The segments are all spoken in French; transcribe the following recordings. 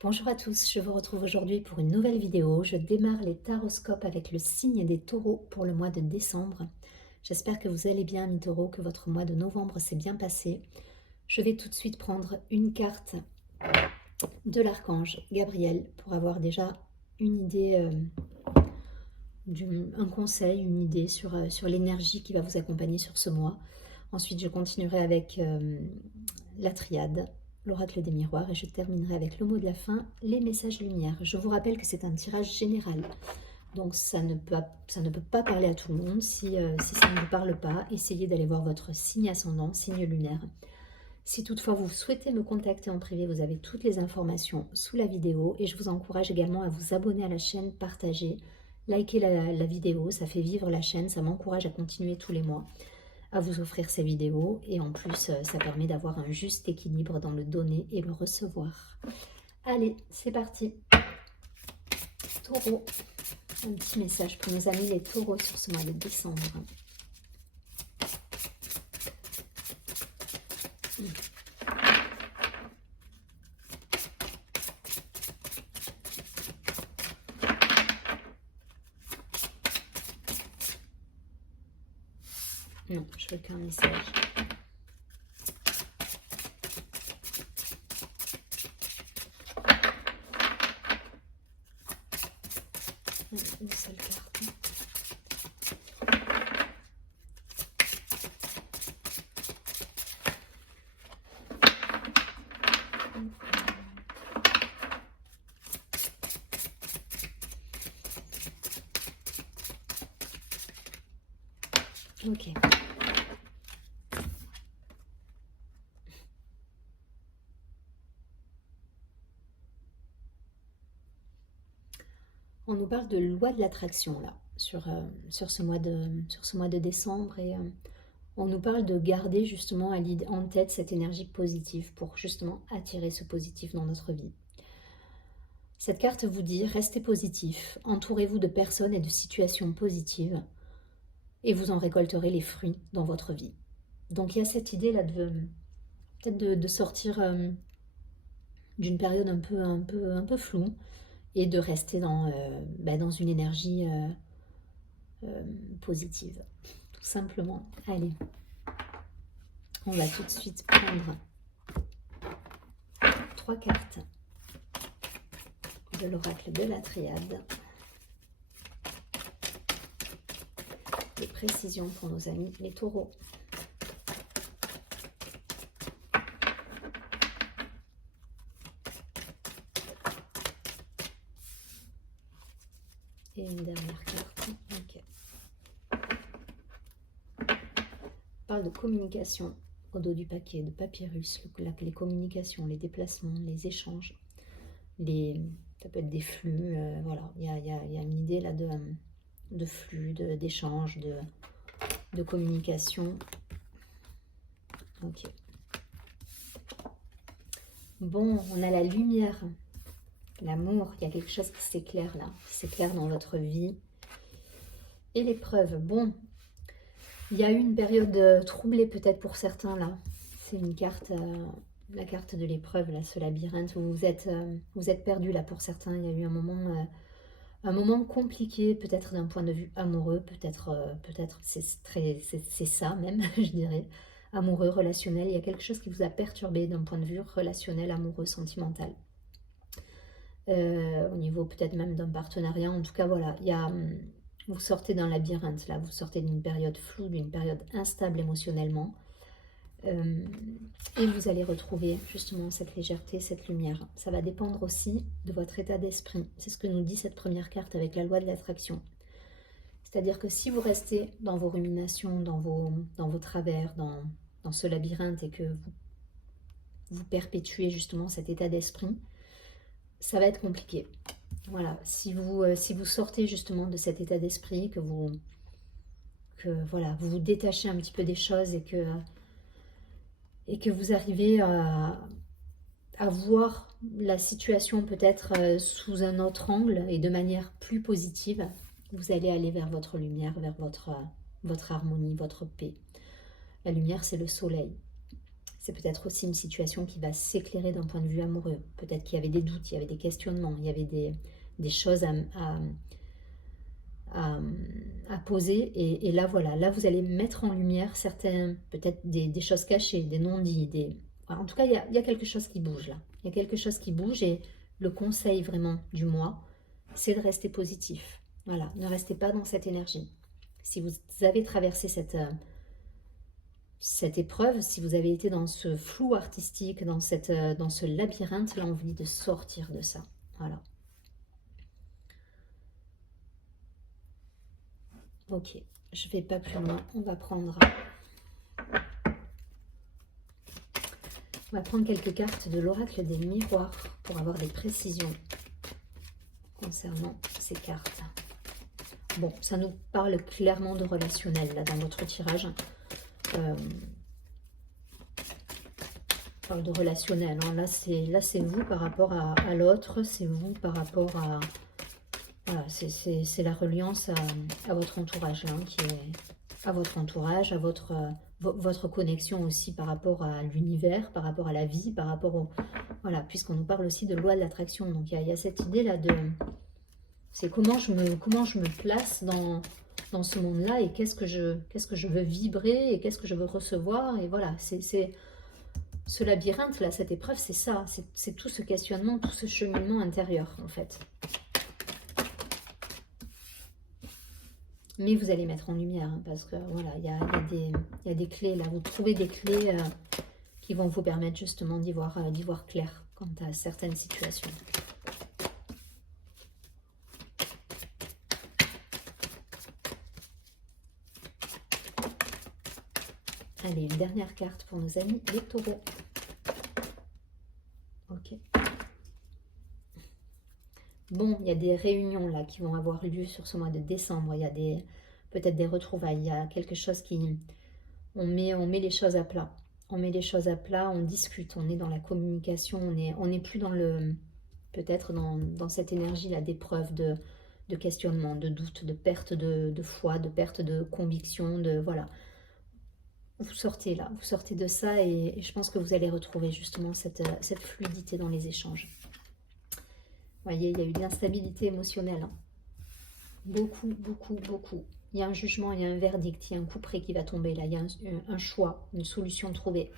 Bonjour à tous, je vous retrouve aujourd'hui pour une nouvelle vidéo. Je démarre les taroscopes avec le signe des taureaux pour le mois de décembre. J'espère que vous allez bien, mes taureaux, que votre mois de novembre s'est bien passé. Je vais tout de suite prendre une carte de l'archange Gabriel pour avoir déjà une idée, un conseil, une idée sur l'énergie qui va vous accompagner sur ce mois. Ensuite, je continuerai avec la triade, l'oracle des miroirs, et je terminerai avec le mot de la fin, les messages lumière. Je vous rappelle que c'est un tirage général, donc ça ne peut pas parler à tout le monde. Si ça ne vous parle pas, essayez d'aller voir votre signe ascendant, signe lunaire. Si toutefois vous souhaitez me contacter en privé, vous avez toutes les informations sous la vidéo, et je vous encourage également à vous abonner à la chaîne, partager, liker la vidéo, ça fait vivre la chaîne, ça m'encourage à continuer tous les mois à vous offrir ces vidéos, et en plus ça permet d'avoir un juste équilibre dans le donner et le recevoir. Allez, c'est parti. Taureau, un petit message pour nos amis les taureaux sur ce mois de décembre. Non, je veux qu'un message. Une seule carte. Ok. On nous parle de loi de l'attraction là, sur ce mois de décembre, et on nous parle de garder justement en tête cette énergie positive pour justement attirer ce positif dans notre vie. Cette carte vous dit, restez positif, entourez-vous de personnes et de situations positives, et vous en récolterez les fruits dans votre vie. Donc il y a cette idée là peut-être de sortir d'une période un peu floue, et de rester dans une énergie positive, tout simplement. Allez, on va tout de suite prendre 3 cartes de l'oracle de la triade. Des précisions pour nos amis les taureaux. Et une dernière carte. Ok. On parle de communication au dos du paquet, de papyrus, les communications, les déplacements, les échanges, ça peut être des flux, voilà. Il y a une idée là de flux, d'échanges, de communication. Ok. Bon, on a la lumière, l'amour, il y a quelque chose qui s'éclaire là, qui s'éclaire dans votre vie. Et l'épreuve, bon, il y a eu une période troublée peut-être pour certains là. C'est une carte, la carte de l'épreuve là, ce labyrinthe où vous êtes perdu là pour certains. Il y a eu un moment compliqué, peut-être d'un point de vue amoureux, peut-être c'est ça même, je dirais, amoureux, relationnel. Il y a quelque chose qui vous a perturbé d'un point de vue relationnel, amoureux, sentimental. Au niveau peut-être même d'un partenariat. En tout cas, voilà, vous sortez d'un labyrinthe, là, vous sortez d'une période floue, d'une période instable émotionnellement. Et vous allez retrouver justement cette légèreté, cette lumière. Ça va dépendre aussi de votre état d'esprit. C'est ce que nous dit cette première carte avec la loi de l'attraction. C'est-à-dire que si vous restez dans vos ruminations, dans vos travers, dans ce labyrinthe, et que vous perpétuez justement cet état d'esprit, ça va être compliqué. Voilà, si vous sortez justement de cet état d'esprit, que voilà, vous vous détachez un petit peu des choses, et que vous arrivez à voir la situation peut-être sous un autre angle et de manière plus positive, vous allez aller vers votre lumière, vers votre harmonie, votre paix. La lumière, c'est le soleil. C'est peut-être aussi une situation qui va s'éclairer d'un point de vue amoureux. Peut-être qu'il y avait des doutes, il y avait des questionnements, il y avait des choses à, à poser. Et là, voilà, là, vous allez mettre en lumière certains, peut-être des choses cachées, des non-dits. En tout cas, il y a quelque chose qui bouge là. Il y a quelque chose qui bouge et le conseil vraiment du mois, c'est de rester positif. Voilà, ne restez pas dans cette énergie. Si vous avez traversé cette épreuve, si vous avez été dans ce flou artistique, dans ce labyrinthe, là, on vous dit de sortir de ça. Voilà. Ok, je ne vais pas plus loin. On va prendre quelques cartes de l'oracle des miroirs pour avoir des précisions concernant ces cartes. Bon, ça nous parle clairement de relationnel là dans votre tirage. De relationnel. Hein. Là, c'est vous par rapport à l'autre, c'est vous par rapport à... Voilà, c'est la reliance à votre entourage, hein, qui est à votre entourage, à votre connexion aussi par rapport à l'univers, par rapport à la vie, par rapport au... Voilà, puisqu'on nous parle aussi de loi de l'attraction. Donc, il y a cette idée-là de... C'est comment je me place dans ce monde-là et qu'est-ce que je veux vibrer et qu'est-ce que je veux recevoir. Et voilà, c'est ce labyrinthe là, cette épreuve, c'est ça, c'est tout ce questionnement, tout ce cheminement intérieur en fait. Mais vous allez mettre en lumière, hein, parce que voilà, il y a des clés là, vous trouvez des clés qui vont vous permettre justement d'y voir clair quant à certaines situations. Allez, une dernière carte pour nos amis les taureaux. Ok. Bon, il y a des réunions là qui vont avoir lieu sur ce mois de décembre. Il y a peut-être des retrouvailles. Il y a quelque chose qui... On met les choses à plat. On met les choses à plat, on discute, on est dans la communication. On n'est plus dans le... Peut-être dans cette énergie là d'épreuve, de questionnement, de doute, de perte de foi, de perte de conviction, de... Voilà. Vous sortez là, vous sortez de ça et je pense que vous allez retrouver justement cette fluidité dans les échanges. Vous voyez, il y a eu de l'instabilité émotionnelle. Hein. Beaucoup, beaucoup, beaucoup. Il y a un jugement, il y a un verdict, il y a un coup près qui va tomber là, il y a un choix, une solution trouvée.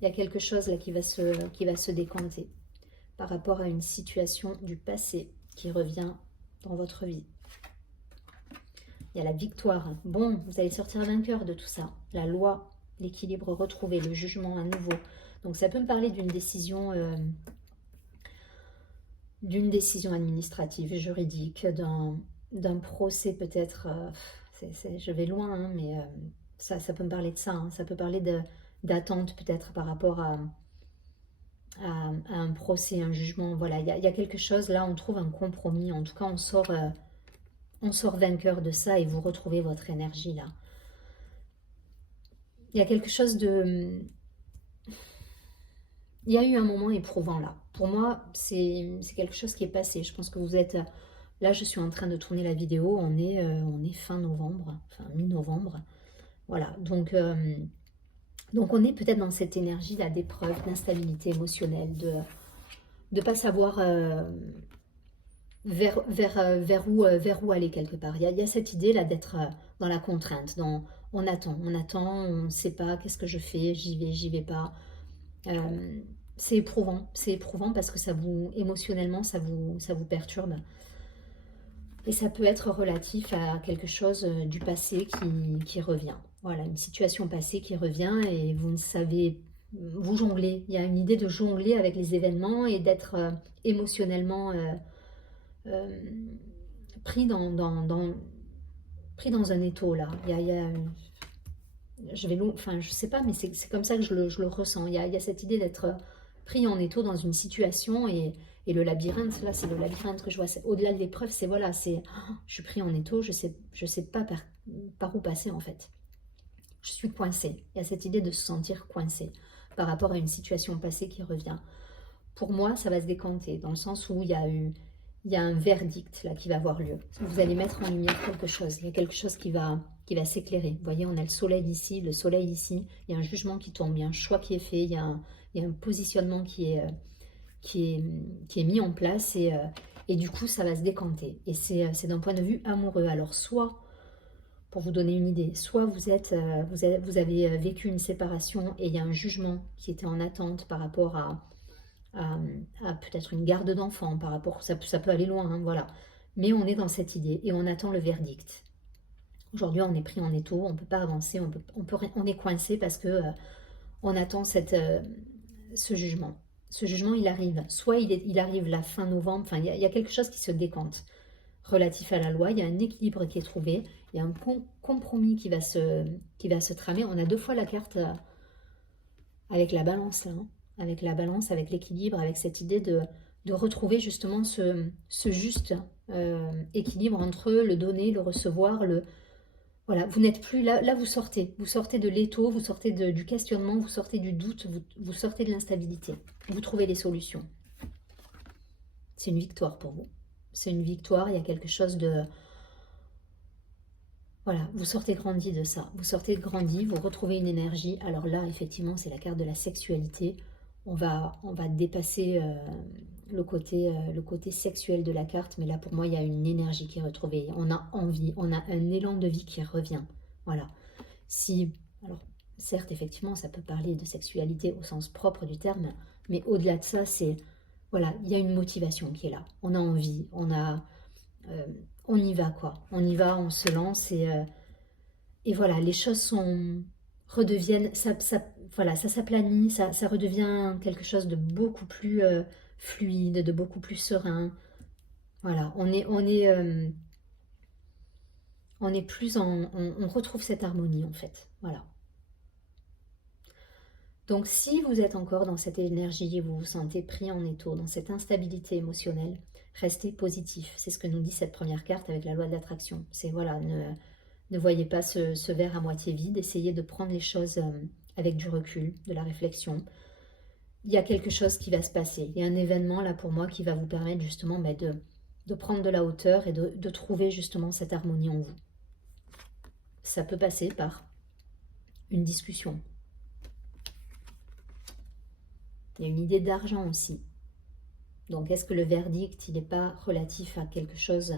Il y a quelque chose là qui va se décanter par rapport à une situation du passé qui revient dans votre vie. Il y a la victoire. Bon, vous allez sortir vainqueur de tout ça. La loi, l'équilibre retrouvé, le jugement à nouveau. Donc ça peut me parler d'une décision administrative, juridique, d'un procès peut-être. Je vais loin, hein, mais ça peut me parler de ça. Hein. Ça peut parler d'attente peut-être par rapport à un procès, un jugement. Voilà, il y a quelque chose là, on trouve un compromis. En tout cas, on sort vainqueur de ça et vous retrouvez votre énergie là. Il y a quelque chose de... Il y a eu un moment éprouvant là. Pour moi, c'est quelque chose qui est passé. Je pense que vous êtes... Là, je suis en train de tourner la vidéo. On est fin novembre, enfin mi-novembre. Voilà, donc on est peut-être dans cette énergie là d'épreuve, d'instabilité émotionnelle, de ne pas savoir... vers où aller quelque part. Il y a cette idée là d'être dans la contrainte, on attend, on ne sait pas, qu'est-ce que je fais, j'y vais pas. C'est éprouvant parce que émotionnellement, ça vous perturbe. Et ça peut être relatif à quelque chose du passé qui revient. Voilà, une situation passée qui revient et vous ne savez, vous jonglez. Il y a une idée de jongler avec les événements et d'être émotionnellement... pris dans un étau là. Je sais pas, mais c'est comme ça que je le ressens. Il y a cette idée d'être pris en étau dans une situation et le labyrinthe, là, c'est le labyrinthe que je vois. Au-delà de l'épreuve, c'est voilà, je suis pris en étau, je sais pas par où passer en fait. Je suis coincée. Il y a cette idée de se sentir coincé par rapport à une situation passée qui revient. Pour moi, ça va se décanter dans le sens où il y a eu il y a un verdict là qui va avoir lieu. Vous allez mettre en lumière quelque chose. Il y a quelque chose qui va s'éclairer. Vous voyez, on a le soleil ici, le soleil ici. Il y a un jugement qui tombe, il y a un choix qui est fait, il y a un positionnement qui est mis en place et du coup, ça va se décanter. Et c'est d'un point de vue amoureux. Alors, soit, pour vous donner une idée, soit vous avez vécu une séparation et il y a un jugement qui était en attente par rapport à, à peut-être une garde d'enfant, par rapport, ça peut aller loin, hein, voilà. Mais on est dans cette idée et on attend le verdict. Aujourd'hui, on est pris en étau, on ne peut pas avancer, on est coincé parce que on attend ce jugement. Ce jugement, il arrive. Soit il arrive la fin novembre, enfin, il y a quelque chose qui se décante relatif à la loi, il y a un équilibre qui est trouvé, il y a un compromis qui va se tramer. On a deux fois la carte avec la balance, là, hein, avec la balance, avec l'équilibre, avec cette idée de retrouver justement ce juste équilibre entre le donner, le recevoir, voilà, vous n'êtes plus là, vous sortez de l'étau, vous sortez du questionnement, vous sortez du doute, vous sortez de l'instabilité, vous trouvez les solutions. C'est une victoire pour vous. C'est une victoire, il y a quelque chose de... Voilà, vous sortez grandi de ça, vous sortez grandi, vous retrouvez une énergie. Alors là, effectivement, c'est la carte de la sexualité. On va dépasser le côté sexuel de la carte, mais là, pour moi, il y a une énergie qui est retrouvée. On a envie, on a un élan de vie qui revient. Voilà. Alors, certes, effectivement, ça peut parler de sexualité au sens propre du terme, mais au-delà de ça, voilà, il y a une motivation qui est là. On a envie, on y va, quoi. On y va, on se lance et voilà, les choses redeviennent, voilà, ça s'aplanit, ça redevient quelque chose de beaucoup plus fluide, de beaucoup plus serein. Voilà, on est plus on retrouve cette harmonie en fait. Voilà. Donc si vous êtes encore dans cette énergie et vous vous sentez pris en étau, dans cette instabilité émotionnelle, restez positif. C'est ce que nous dit cette première carte avec la loi de l'attraction. C'est voilà, ne voyez pas ce verre à moitié vide, essayez de prendre les choses avec du recul, de la réflexion. Il y a quelque chose qui va se passer. Il y a un événement là pour moi qui va vous permettre justement de prendre de la hauteur et de trouver justement cette harmonie en vous. Ça peut passer par une discussion. Il y a une idée d'argent aussi. Donc est-ce que le verdict, il n'est pas relatif à quelque chose,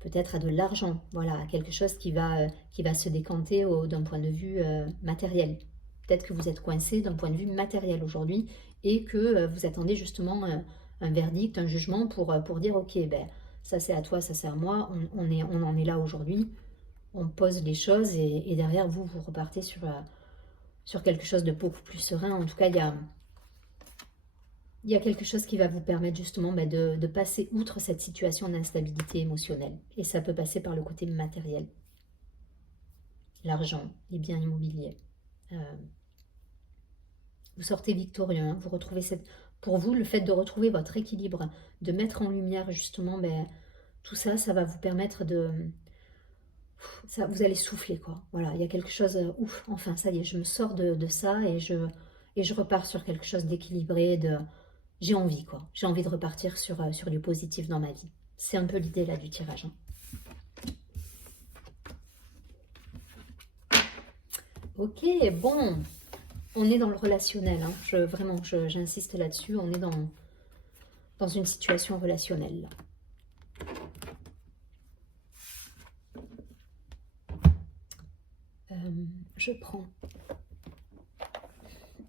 peut-être à de l'argent, voilà, à quelque chose qui va se décanter d'un point de vue matériel. Peut-être que vous êtes coincé d'un point de vue matériel aujourd'hui et que vous attendez justement un verdict, un jugement pour dire ok, ben, ça c'est à toi, ça c'est à moi, on en est là aujourd'hui, on pose les choses et derrière vous repartez sur quelque chose de beaucoup plus serein. En tout cas, il y a quelque chose qui va vous permettre justement de passer outre cette situation d'instabilité émotionnelle. Et ça peut passer par le côté matériel. L'argent, les biens immobiliers. Vous sortez victorieux, hein, vous retrouvez pour vous, le fait de retrouver votre équilibre, de mettre en lumière justement tout ça, ça va vous permettre vous allez souffler, quoi. Voilà, il y a quelque chose, ouf, enfin, ça y est, je me sors de ça et je repars sur quelque chose d'équilibré, j'ai envie, quoi. J'ai envie de repartir sur du positif dans ma vie. C'est un peu l'idée, là, du tirage. Hein. Ok, bon. On est dans le relationnel. Hein. Vraiment, j'insiste là-dessus. On est dans une situation relationnelle. Je prends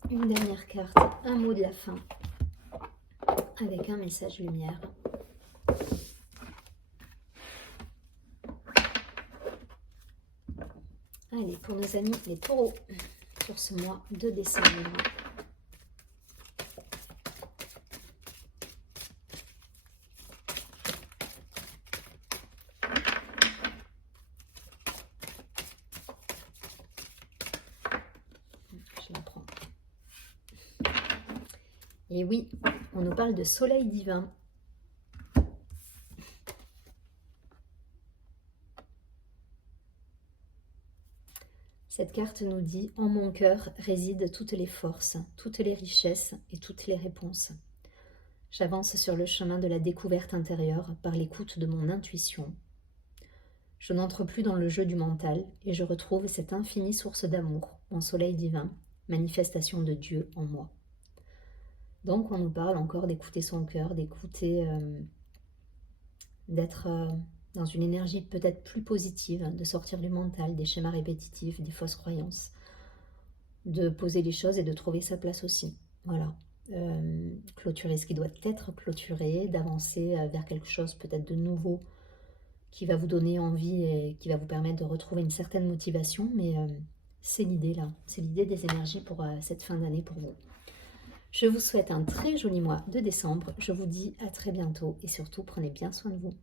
une dernière carte, un mot de la fin, avec un message lumière. Allez, pour nos amis les taureaux, sur ce mois de décembre. Je la prends. Et oui, on nous parle de soleil divin. Cette carte nous dit « En mon cœur résident toutes les forces, toutes les richesses et toutes les réponses. J'avance sur le chemin de la découverte intérieure par l'écoute de mon intuition. Je n'entre plus dans le jeu du mental et je retrouve cette infinie source d'amour, mon soleil divin, manifestation de Dieu en moi. Donc on nous parle encore d'écouter son cœur, d'écouter, d'être dans une énergie peut-être plus positive, de sortir du mental, des schémas répétitifs, des fausses croyances, de poser les choses et de trouver sa place aussi. Voilà. Clôturer ce qui doit être clôturé, d'avancer vers quelque chose peut-être de nouveau qui va vous donner envie et qui va vous permettre de retrouver une certaine motivation, mais c'est l'idée là, c'est l'idée des énergies pour cette fin d'année pour vous. Je vous souhaite un très joli mois de décembre, je vous dis à très bientôt et surtout prenez bien soin de vous.